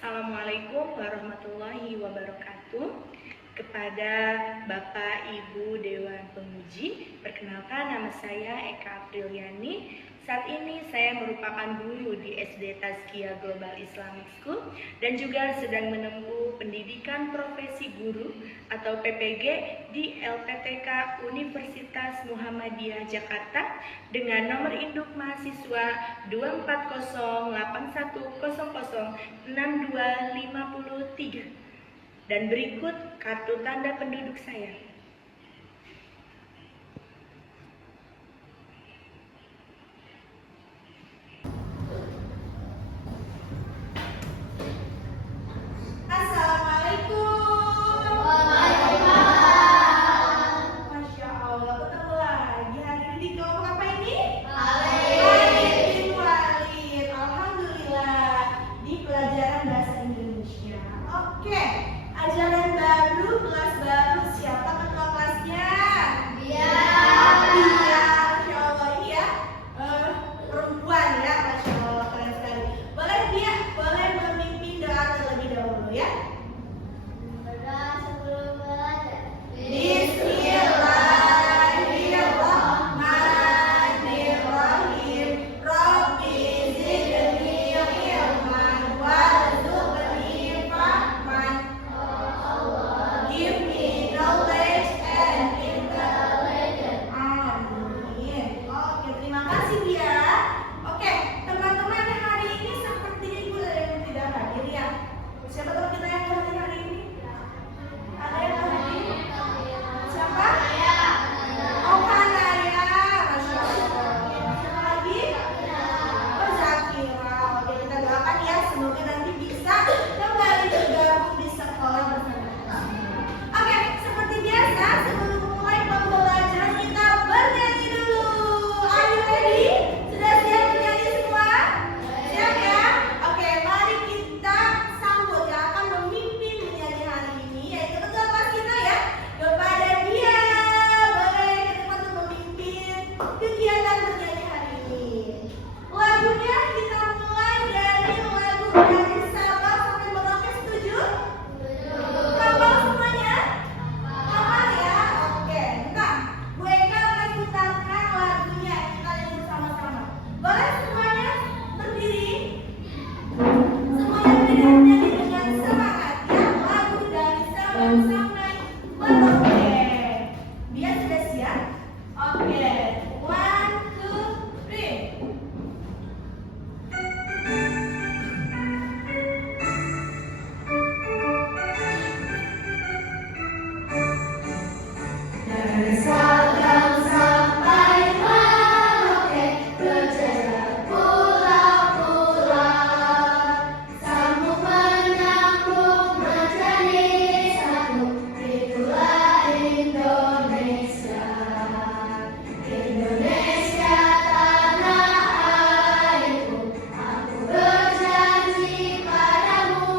Assalamualaikum warahmatullahi wabarakatuh. Kepada Bapak Ibu Dewan Penguji, perkenalkan nama saya Eka Apriliani. Saat ini saya merupakan guru di SD Tazkiyah Global Islamic School dan juga sedang menempuh pendidikan profesi guru atau PPG di LPTK Universitas Muhammadiyah Jakarta dengan nomor induk mahasiswa 24081006253. Dan berikut kartu tanda penduduk saya. Ajaran baru, kelas baru, siapa ketua kelasnya? Dia. Dia, Masya Allah, ini ya perempuan ya, Masya Allah, keren sekali. Boleh dia, boleh memimpin doa terlebih dahulu ya. Berdoa sebelum belajar. Bismillahirrahmanirrahim. Rabbi zidni ilman warzuqni fahman. Give me knowledge and intelligence. Amin. Oke, terima kasih dia. Oke, teman-teman, hari ini sepertinya ibu ada yang tidak hadir ya. Siapa teman kita yang hadir hari ini? Ada yang hadir? Siapa? Oh, Kanaya. Masya Allah. Siapa lagi? Oh, Zakira. Oke, kita doakan ya, semoga nanti bisa kembali bergabung di sekolah bersama. Oke, seperti biasa sebelum mulai pembelajaran kita bernyanyi dulu. Are you ready? Sudah siap bernyanyi semua? Siap ya? Oke, mari kita sambut yang akan memimpin bernyanyi hari ini, yaitu ketua kelas kita ya. Kepada dia, boleh kita untuk memimpin kegiatan bernyanyi hari ini. Lagunya kita mulai dari lagu dari Sabang sampai Merauke, setuju? Hafal semuanya? Hafal ya? Oke, bentar. Bu Eka akan putarkan lagunya, kita nyanyi bersama-sama. Boleh semuanya berdiri? Semuanya berdiri nyanyi dengan semangat ya. Lagu dari Sabang sampai Merauke. Dia sudah siap? Oke, 1, 2, 3. Dari Sabang sampai Merauke, berjajar pulau-pulau, sambung menyambung menjadi satu, itulah Indonesia. Indonesia tanah airku, aku berjanji padamu,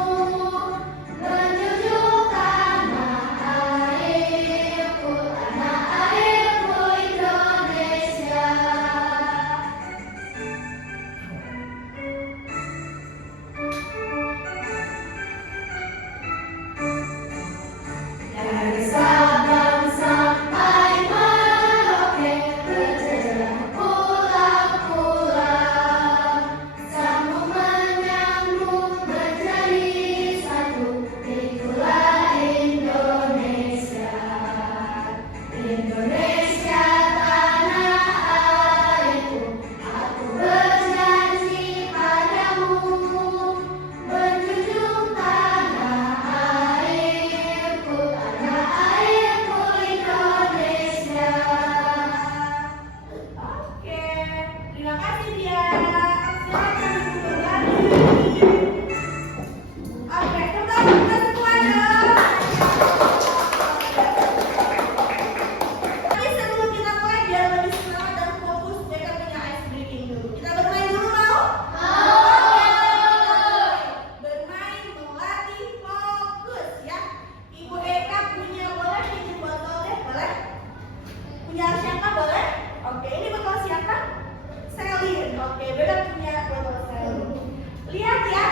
menjunjung tanah airku, tanah airku Indonesia. Dari Sabang sampai Merauke, berjajar pulau-pulau, sambung menyambung menjadi satu, itulah Indonesia. Indonesia tanah airku, aku berjanji padamu, menjunjung tanah airku, tanah airku Indonesia. Oke, terima kasih dia. Silakan duduk lagi. Oke, kembali kita semua dong. Tapi sebelum kita mulai biar lebih semangat dan fokus, mereka punya ice breaking dulu. Kita bermain dulu mau? Oke. Bermain melatih fokus ya. Ibu Eka punya bola pinjam botol deh, boleh? Punya siapa boleh? Oke, ini botol siapa? Selin. Oke, Beda punya botol Selin. Lihat ya,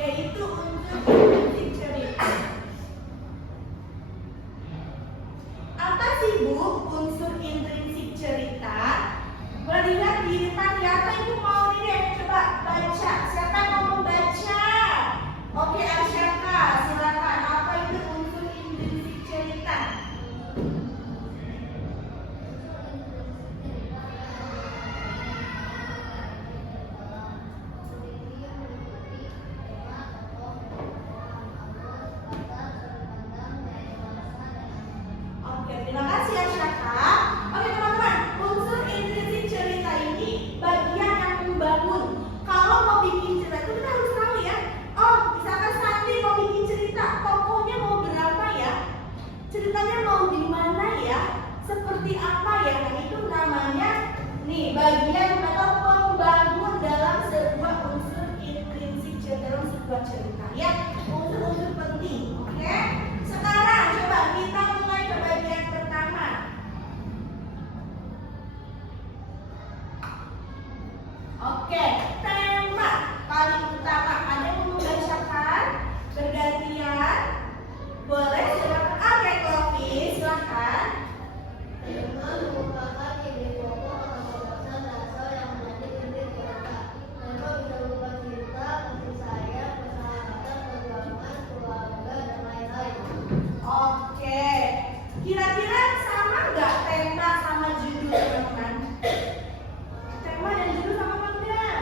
yaitu unsur intrinsik cerita. Apa sih Bu unsur intrinsik cerita? Melihat di depan ya, apa Ibu mau nih deh, coba baca. Siapa yang mau membaca? Oke, Asyaka, silakan. Apa itu unsur intrinsik cerita? Oke, terima kasih Asyaka. Oke teman-teman, unsur intrinsik cerita ini bagian yang membangun. Kalau mau bikin cerita itu kita harus tahu ya. Oh, misalkan Santi mau bikin cerita, tokohnya mau berapa ya? Ceritanya mau di mana ya? Seperti apa ya? Nah itu namanya nih bagian atau pembangun dalam sebuah unsur intrinsik cerita, dalam sebuah cerita ya. Unsur-unsur penting. Oke. Sekarang coba kita mulai ke bagian pertama. Oke, tema paling utama. Ada yang mau membacakan? Bergantian? Boleh, silakan. Oke, Klovi, silakan. Tema merupakan ide pokok atau gagasan dasar yang menjadi inti cerita. Tema bisa berupa cerita, kasih sayang, persahabatan, perjuangan, keluarga, dan lain-lain. Oke, kira-kira sama nggak tema sama judul teman-teman? Tema dan judul sama apa enggak?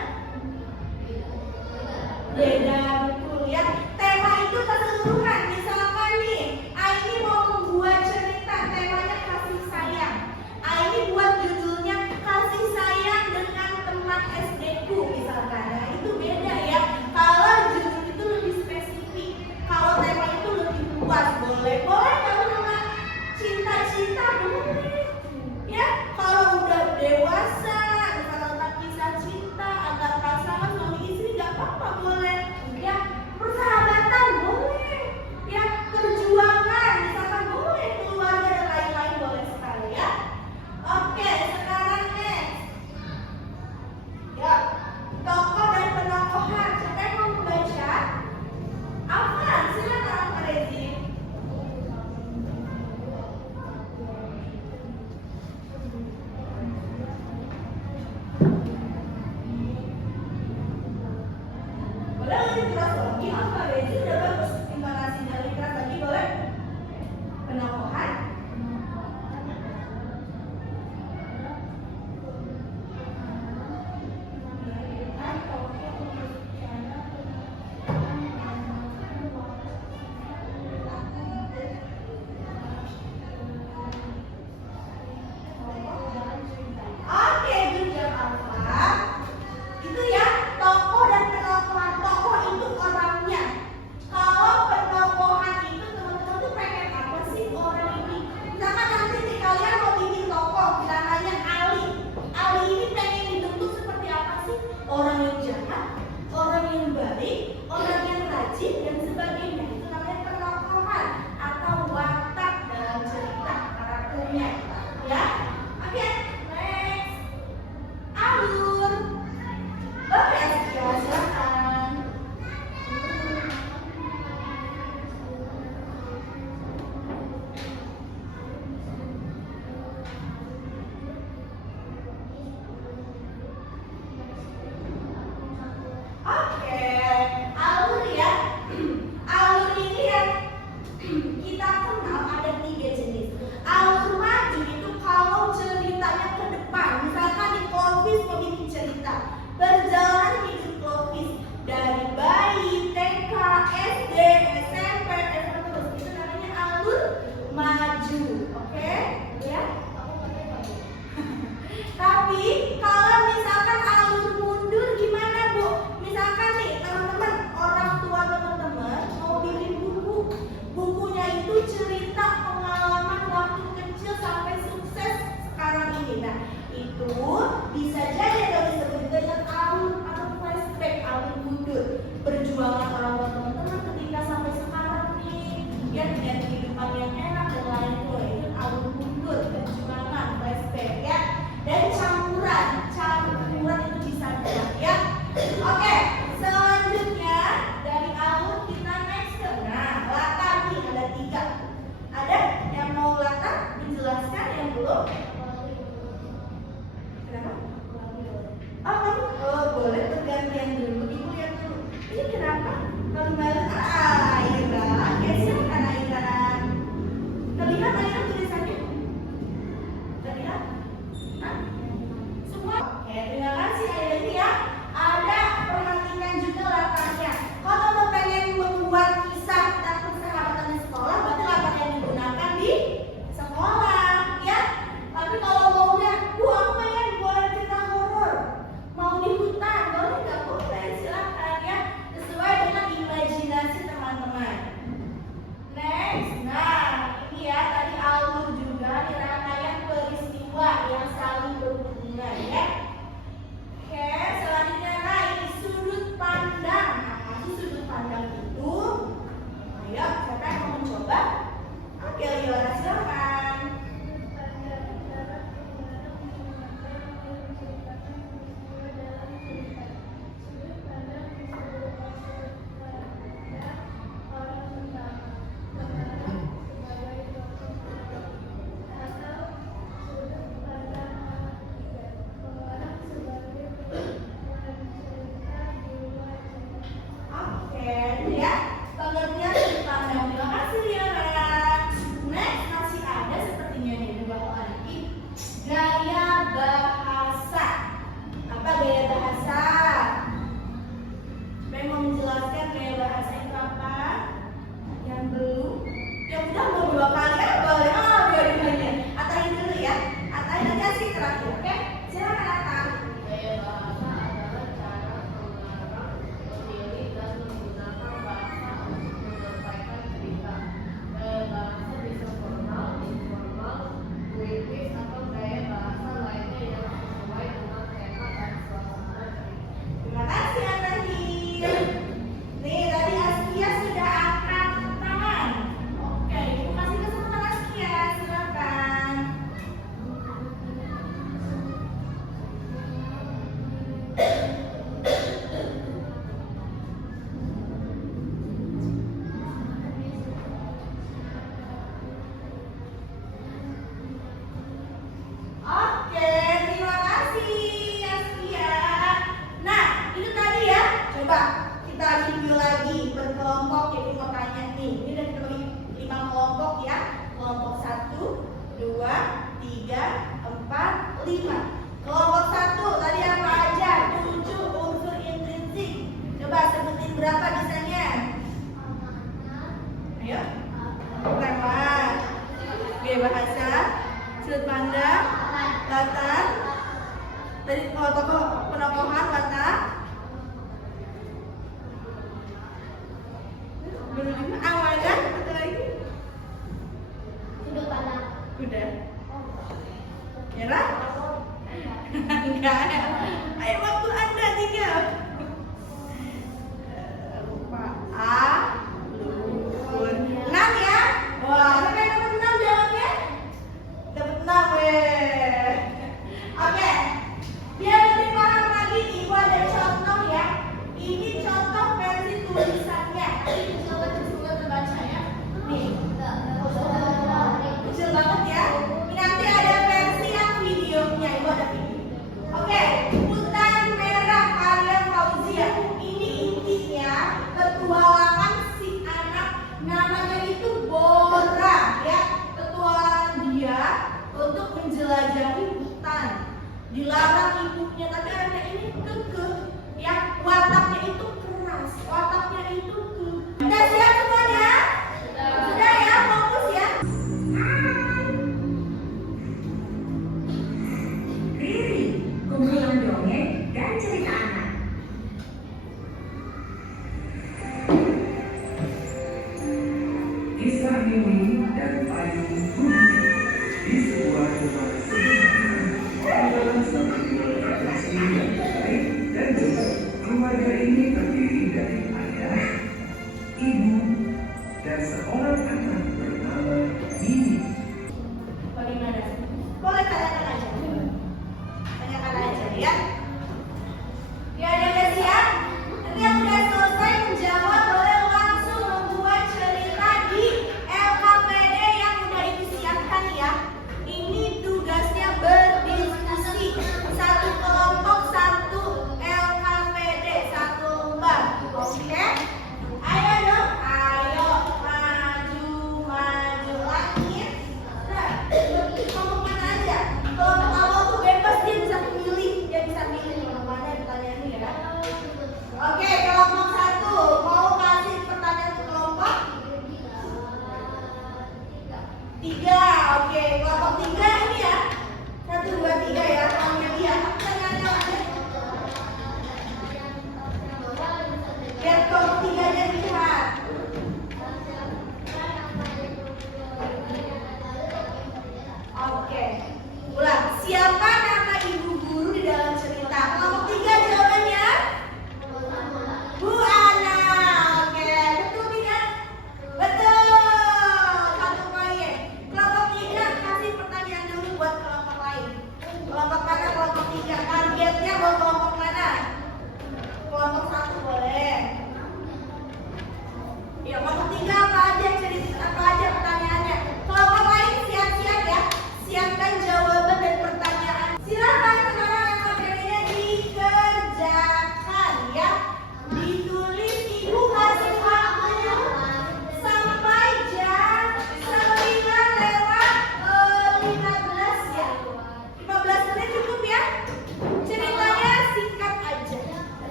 Beda, betul ya. Tema itu keseluruhan. Misalkan nih, Aini mau membuat cerita, temanya kasih sayang. Aini buat judulnya kasih sayang dengan teman SD-ku misalkan. Nah itu beda ya. Kalau judul itu lebih spesifik, kalau tema itu lebih luas, boleh teman-teman. Cinta-cinta boleh. Ya, kalau udah dewasa, misalnya tentang kisah cinta antar pasangan suami istri nggak apa-apa, boleh. Ya, persahabatan boleh. Ya, perjuangan misalkan boleh, keluarga dan lain-lain boleh sekali ya. Oke, sekarang next. Ya, tokoh dan penokohan. Siapa yang mau membaca? Afan, silakan Afan Rezi. Boleh lebih keras lagi, Afan Rezi udah bagus. Intonasinya lebih keras lagi, boleh? Penokohan. Oke, good job Alfa. Itu ya, tokoh dan penokohan. Tokoh itu orangnya. Kalau Pembalut Aira. Oke, silakan Aira. Terlihat Aira tulisannya? Terlihat? Hah? Semua? Oke, terima kasih Aira ini ya. Ada perhatikan juga latarnya. Kalau mau pengen membuat kisah tentang persahabatan di sekolah, berarti latar yang digunakan di sekolah, ya. Tapi kalau maunya, aku pengen buat cerita horor, mau di hutan, boleh nggak? Boleh, silakan ya. Sesuai dengan imajinasi teman-teman. Next, nah ini ya tadi alur juga di rangkaian peristiwa yang saling berhubungan ya. Oke, selanjutnya ini sudut pandang. Nah, masih sudut pandang itu. Ayo, siapa yang mau mencoba? Oke, Liora silakan. Oke, itu ya pengertian sudut pandang. Terima kasih Liora. Next masih ada sepertinya nih dua lagi. Gaya bahasa. Apa gaya bahasa? Siapa yang mau menjelaskan gaya bahasa itu apa? Yang belum? Yang udah mau dua kali ya boleh. Oh, dua-duanya. Atahin dulu ya. Atahin nanti asik terakhir, oke? Silakan Atta. Gaya bahasa adalah cara mengarang, memilih, dan menggunakan bahasa untuk menyampaikan cerita. Gaya bahasa bisa formal, informal, puitis, atau gaya bahasa lainnya yang sesuai dengan tema dan suasana cerita. Terima kasih Atahin. Nih tadi Askia sudah angkat tangan. Oke, ibu kasih kesempatan Askia, silakan. Oke, terima kasih Askia. Nah, itu tadi ya. Coba kita review lagi berkelompok. Jadi mau tanya nih, ini udah dibagi 5 kelompok ya. Kelompok 1, 2, 3, 4, 5. Kelompok 1 tadi apa aja? 7 unsur intrinsik. Coba sebutin berapa bisanya? Ayo. Pertama, gaya bahasa, sudut pandang, latar. Tadi kalau tokoh penokohan latar. Belum lima awalnya satu lagi. Sudut pandang. Udah. Nyerah? Enggak. Ayo waktu Anda tinggal. Lupa. Alur. 6 ya? Wah, siapa yang dapat 6 jawabnya? Dapat 6 weh. Oke. Biar lebih paham lagi, Ibu ada contoh ya. Ini contoh versi tulisannya. Nanti coba terbaca ya. Nih. Kecil banget ya. Ini nanti ada versi yang videonya. Ibu ada video. Oke, Hutan Merah karya Fauzia. Ini intinya petualangan si anak namanya itu Bora ya. Petualangan dia untuk menjelajahi hutan. Dilarang ibunya, tapi anak ini kekeh ya. Wataknya itu keras, wataknya itu kekeh. Udah siap semuanya? Sudah ya, fokus ya. Riri, kumpulan dongeng dan cerita anak. Kisah Mimi dan Payung Bumi di sebuah rumah sederhana adalah satu keluarga kecil yang baik dan baik. Keluarga ini terdiri dari ayah, ibu, dan seorang anak bernama Mimi. Bagaimana? Boleh tanyakan aja. Tanyakan aja ya. Ya, ada udah siap? Nanti yang udah selesai menjawab boleh langsung membuat cerita di LKPD yang udah ibu siapkan ya. Ini tugasnya berdiskusi. Satu kelompok, satu LKPD, satu lembar. Oke?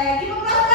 Give applause